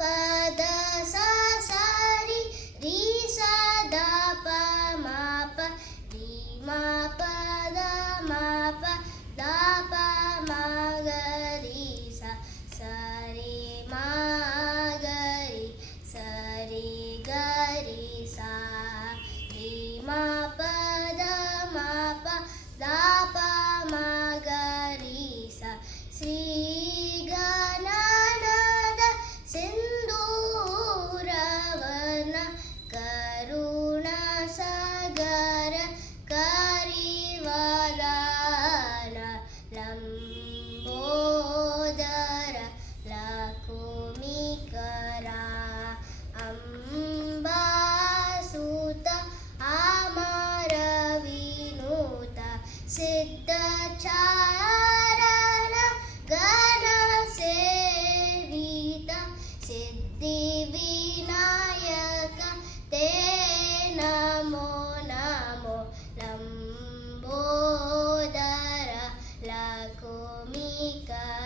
ಪದ ಸ ಸರಿ ರೀ ಸ ದ ಪ ಮ ಪ ರೀ ಮ ಪದ ಮ ಪ ದ ಪ ಮ ಗ ರೀ ಸ ಸರಿ ಮ ಗ ರಿ ಸರಿ ಗ ರಿ ಸ ರೀ ಮ ಪದ ಮ ಪ ದ ಪ ಮ ಗ ರಿ ಸ ಶ್ರೀ ಗಣನದ ಸಿಂಧೂರವನ ಕರುಣ ಸಾಗರ ಕರಿವದನ ಲಂಬೋದರ ಲಕುಮಿಕರ ಅಂಬಾಸುತ ಅಮರ ವಿನುತ ಸಿದ್ಧ ಚಾರಣ ಗಣ ಸೇವಿತ ಸಿದ್ಧಿ ವಿನಾಯಕ ತೇ ನಮೋ ನಮೋ ಲಂಬೋದರ ಲಕುಮಿಕರ